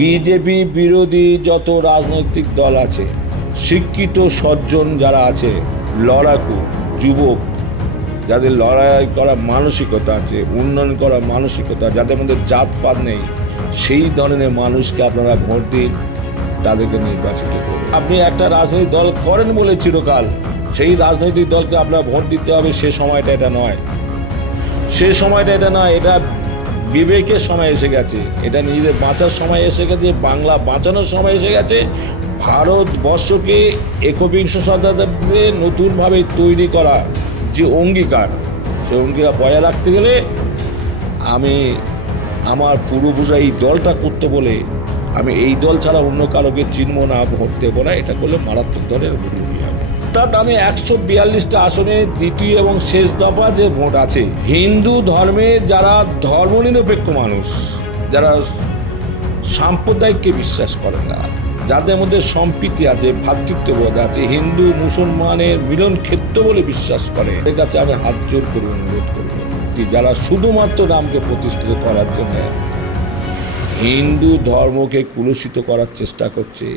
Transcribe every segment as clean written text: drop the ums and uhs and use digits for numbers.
BJP বিরোধী যত রাজনৈতিক দল আছে, শিক্ষিত সজ্জন যারা আছে, লড়াকু যুবক, যাদের লড়াই করার মানসিকতা আছে, উন্নয়ন করার মানসিকতা, যাদের মধ্যে জাতপাত নেই, সেই ধরনের মানুষকে আপনারা ভোট দিন, তাদেরকে নির্বাচিত করুন। আপনি একটা রাজনৈতিক দল করেন বলে চিরকাল সেই রাজনৈতিক দলকে আপনার ভোট দিতে হবে, সে সময়টা এটা নয়, এটা বিবেকের সময় এসে গেছে, এটা নিজেদের বাঁচার সময় এসে গেছে, বাংলা বাঁচানোর সময় এসে গেছে। ভারতবর্ষকে একবিংশ শতাব্দীতে নতুনভাবে তৈরি করা যে অঙ্গীকার, সে অঙ্গীকার বজায় রাখতে গেলে আমি আমার পূর্বপুরুষরা এই দলটা করতে বলে আমি এই দল ছাড়া অন্য কারোকে চিনব না, ভোট দেবো না, এটা করলে মারাত্মক দলের ভুল হয়ে যাবে। অর্থাৎ আমি 142টা আসনে দ্বিতীয় এবং শেষ দফা যে ভোট আছে, হিন্দু ধর্মে যারা ধর্মনিরপেক্ষ মানুষ, যারা সাম্প্রদায়িককে বিশ্বাস করে না, যাদের মধ্যে সম্প্রীতি আছে, ভ্রাতৃত্ববোধ আছে, হিন্দু মুসলমানের মিলন ক্ষেত্র বলে বিশ্বাস করে, এদের কাছে আমি হাত জোর করে অনুরোধ করব, যারা শুধুমাত্র রামকে প্রতিষ্ঠিত করার জন্য হিন্দু ধর্মকে কুলুষিত করার চেষ্টা করছে,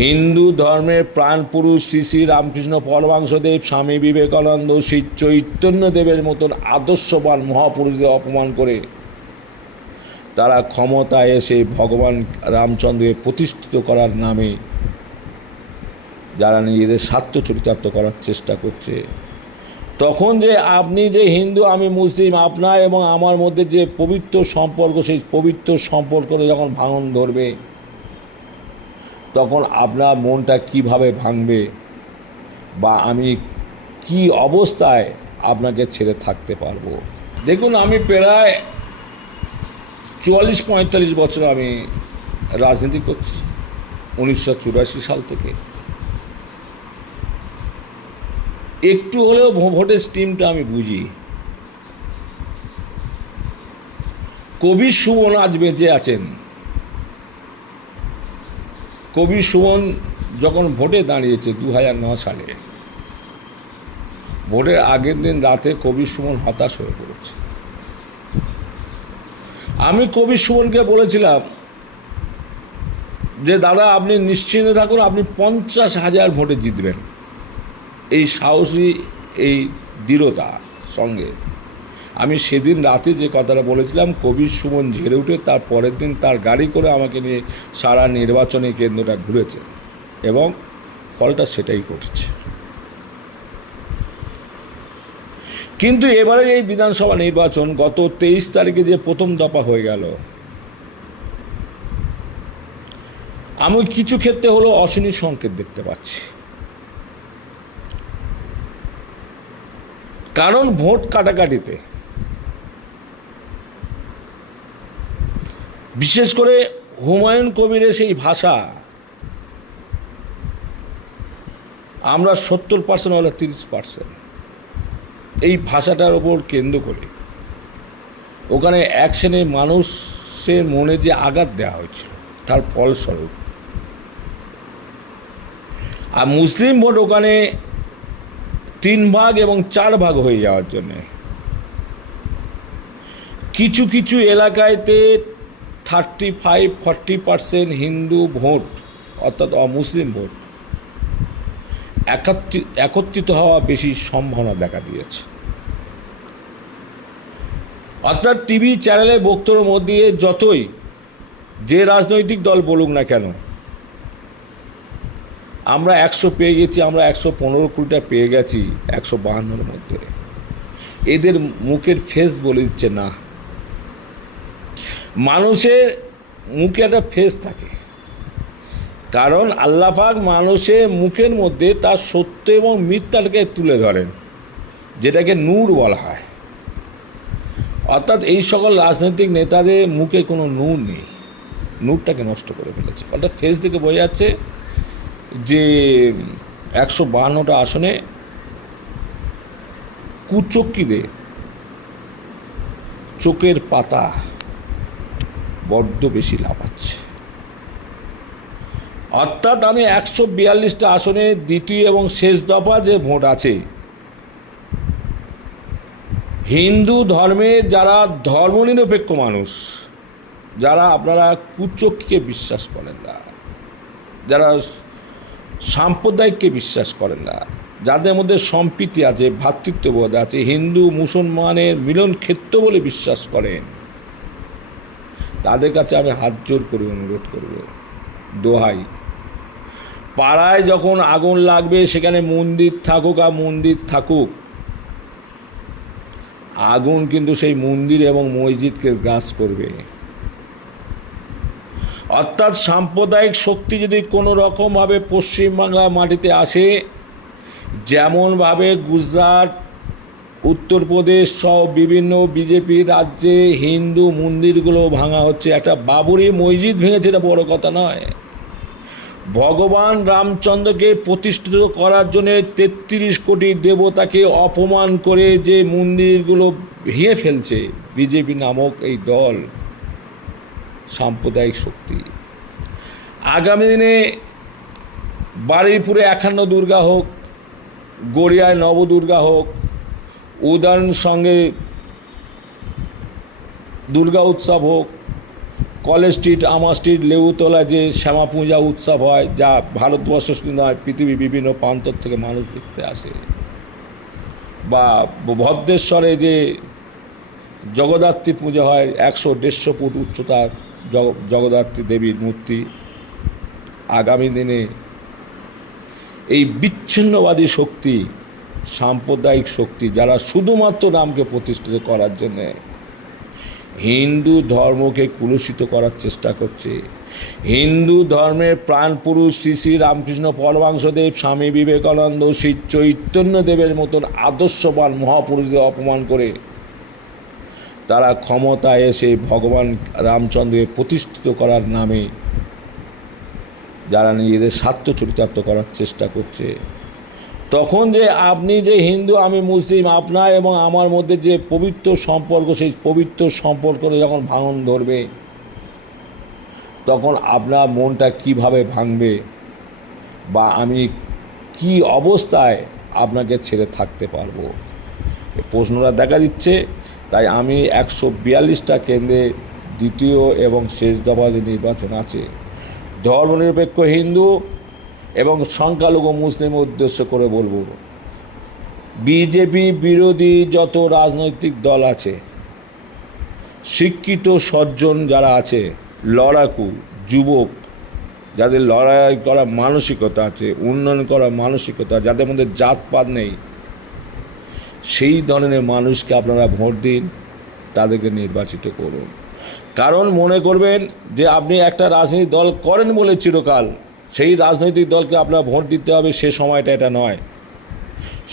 হিন্দু ধর্মের প্রাণ পুরুষ শ্রী শ্রী রামকৃষ্ণ পরমহংসদেব, স্বামী বিবেকানন্দ, শ্রী চৈতন্যদেবের মতন আদর্শবান মহাপুরুষদের অপমান করে তারা ক্ষমতায় এসে ভগবান রামচন্দ্রকে প্রতিষ্ঠিত করার নামে যারা নিজেদের স্বার্থ চরিতার্থ করার চেষ্টা করছে, তখন যে আপনি যে হিন্দু আমি মুসলিম, আপনার এবং আমার মধ্যে যে পবিত্র সম্পর্ক, সেই পবিত্র সম্পর্কটা যখন ভাঙন ধরবে, তখন আপনার মনটা কিভাবে ভাঙবে, বা আমি কি অবস্থায় আপনাকে ছেড়ে থাকতে পারবো। দেখুন, আমি প্রায় 44-45 বছর আমি রাজনীতি করছি, 1984 সাল থেকে। একটু হলেও ভোটের স্টিমটা আমি বুঝি। কবি সুমন আজ বেঁচে আছেন। কবি সুমন যখন ভোটে দাঁড়িয়েছে 2009 সালে, ভোটের আগের দিন রাতে কবি সুমন হতাশ হয়ে পড়েছে। আমি কবি সুমনকে বলেছিলাম যে দাদা, আপনি নিশ্চিন্তে থাকুন, আপনি 50,000 ভোটে জিতবেন। এই সাহসী, এই দৃঢ়তা সঙ্গে আমি সেদিন রাতে যে কথাটা বলেছিলাম, কবি সুমন ঝেড়ে উঠে তার পরের দিন তার গাড়ি করে আমাকে নিয়ে সারা নির্বাচনী কেন্দ্রটা ঘুরেছে, এবং ফলটা সেটাই ঘটেছে। কিন্তু এবারে এই বিধানসভা নির্বাচন গত 23 তারিখে যে প্রথম দফা হয়ে গেল, আমি কিছু ক্ষেত্রে হলো অশনি সংকেত দেখতে পাচ্ছি। কারণ ভোট কাটাকাটিতে বিশেষ করে হুমায়ুন কবিরের সেই ভাষা, আমরা 70% হলে 30%, এই ভাষাটার ওপর কেন্দ্র করে ওখানে এক শ্রেণীর মানুষের মনে যে আঘাত দেওয়া হয়েছিল, তার ফলস্বরূপ আর মুসলিম ভোট ওখানে 3 ভাগ এবং 4 ভাগ হয়ে যাওয়ার জন্যে কিছু কিছু এলাকায়তে 35-40% হিন্দু ভোট, অর্থাৎ অমুসলিম ভোট একত্রিত হওয়া বেশি সম্ভাবনা দেখা দিয়েছে। অর্থাৎ টিভি চ্যানেলে বক্তব্যের মধ্যে যতই যে রাজনৈতিক দল বলুক না কেন, আমরা 100 পেয়ে গেছি, আমরা 115-20টা পেয়ে গেছি 152-এর মধ্যে, এদের মুখের ফেস বলে দিচ্ছে না। মানুষের মুখে একটা ফেস থাকে, কারণ আল্লাহ পাক মানুষের মুখের মধ্যে তার সত্য এবং মিথ্যাটাকে তুলে ধরেন, যেটাকে নূর বলা হয়। অর্থাৎ এই সকল রাজনৈতিক নেতাদের মুখে কোনো নূর নেই, নূরটাকে নষ্ট করে ফেলেছে। ফলে ফেস থেকে বোঝা যাচ্ছে যে 152টা আসনে কুচক্রীদের চোখের পাতা বড্ড বেশি লাফাচ্ছে। অর্থাৎ আমি 142টা আসনে দ্বিতীয় এবং শেষ দফা যে ভোট আছে, হিন্দু ধর্মে যারা ধর্মনিরপেক্ষ মানুষ, যারা আপনারা কুচক্রীকে বিশ্বাস করেন না, যারা সাম্প্রদায়িককে বিশ্বাস করেন না, যাদের মধ্যে সম্প্রীতি আছে, ভ্রাতৃত্ববোধ আছে, হিন্দু মুসলমানের মিলন ক্ষেত্র বলে বিশ্বাস করেন, তাদের কাছে আমি হাত জোর করে অনুরোধ করব, দোহাই, পাড়ায় যখন আগুন লাগবে সেখানে মন্দির থাকুক আর মন্দির থাকুক, আগুন কিন্তু সেই মন্দির এবং মসজিদকে গ্রাস করবে। অর্থাৎ সাম্প্রদায়িক শক্তি যদি কোনো রকমভাবে পশ্চিমবাংলার মাটিতে আসে, যেমনভাবে গুজরাট, উত্তরপ্রদেশ সহ বিভিন্ন বিজেপি রাজ্যে হিন্দু মন্দিরগুলো ভাঙা হচ্ছে, একটা বাবরি মসজিদ ভেঙেছে, এটা বড় কথা নয়। ভগবান রামচন্দ্রকে প্রতিষ্ঠিত করার জন্য 33 কোটি দেবতাকে অপমান করে যে মন্দিরগুলো ভেঙে ফেলছে বিজেপি নামক এই দল, সাম্প্রদায়িক শক্তি। আগামী দিনে বারুইপুরে 51 দুর্গা হোক, গড়িয়ায় নবদুর্গা হোক, উদয়ন সঙ্গে দুর্গা উৎসব হোক, কলেজ স্ট্রিট, আমার স্ট্রিট, লেবুতলা যে শ্যামা পূজা উৎসব হয়, যা ভারতবর্ষ শুধু নয় পৃথিবীর বিভিন্ন প্রান্ত থেকে মানুষ দেখতে আসে, বা ভদ্রেশ্বরে যে জগদ্ধাত্রী পুজো হয়, 100-150 ফুট উচ্চতার জগদ্ধাত্রী দেবীর মূর্তি। আগামী দিনে এই বিচ্ছিন্নবাদী শক্তি, সাম্প্রদায়িক শক্তি, যারা শুধুমাত্র রামকে প্রতিষ্ঠিত করার জন্যে হিন্দু ধর্মকে কুলুষিত করার চেষ্টা করছে, হিন্দু ধর্মের প্রাণপুরুষ শ্রী শ্রী রামকৃষ্ণ পরমহংসদেব, স্বামী বিবেকানন্দ, শ্রী চৈতন্যদেবের মতন আদর্শবান মহাপুরুষদের অপমান করে তারা ক্ষমতায় এসে ভগবান রামচন্দ্রকে প্রতিষ্ঠিত করার নামে যারা নিজেদের স্বার্থ চরিতার্থ করার চেষ্টা করছে, তখন যে আপনি যে হিন্দু আমি মুসলিম, আপনার এবং আমার মধ্যে যে পবিত্র সম্পর্ক, সেই পবিত্র সম্পর্কটা যখন ভাঙন ধরবে, তখন আপনার মনটা কিভাবে ভাঙবে, বা আমি কি অবস্থায় আপনাকে ছেড়ে থাকতে পারবো, এই প্রশ্নটা দেখা দিচ্ছে। তাই আমি 142টা কেন্দ্রে দ্বিতীয় এবং শেষ দফা যে নির্বাচন আছে, ধর্মনিরপেক্ষ হিন্দু এবং সংখ্যালঘু মুসলিম উদ্দেশ্য করে বলবো, বিজেপি বিরোধী যত রাজনৈতিক দল আছে, শিক্ষিত সজ্জন যারা আছে, লড়াকু যুবক, যাদের লড়াই করার মানসিকতা আছে, উন্নয়ন করার মানসিকতা, যাদের মধ্যে জাতপাত নেই, সেই ধরনের মানুষকে আপনারা ভোট দিন, তাদেরকে নির্বাচিত করুন। কারণ মনে করবেন যে আপনি একটা রাজনৈতিক দল করেন বলে চিরকাল সেই রাজনৈতিক দলকে আপনার ভোট দিতে হবে, সে সময়টা এটা নয়,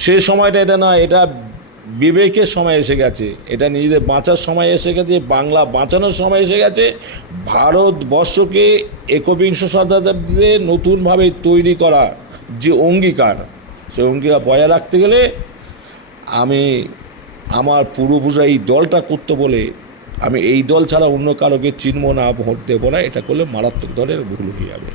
সে সময়টা এটা নয়। এটা বিবেকের সময় এসে গেছে, এটা নিজেদের বাঁচার সময় এসে গেছে, বাংলা বাঁচানোর সময় এসে গেছে। ভারতবর্ষকে 21 শতাব্দীতে নতুনভাবে তৈরি করা যে অঙ্গীকার, সেই অঙ্গীকার বজায় রাখতে গেলে আমি আমার পূর্বপুরুষরা এই দলটা করতে বলে আমি এই দল ছাড়া অন্য কারোকে চিনব না, ভোট দেবো না, এটা করলে মারাত্মক দলের ভুল হয়ে যাবে।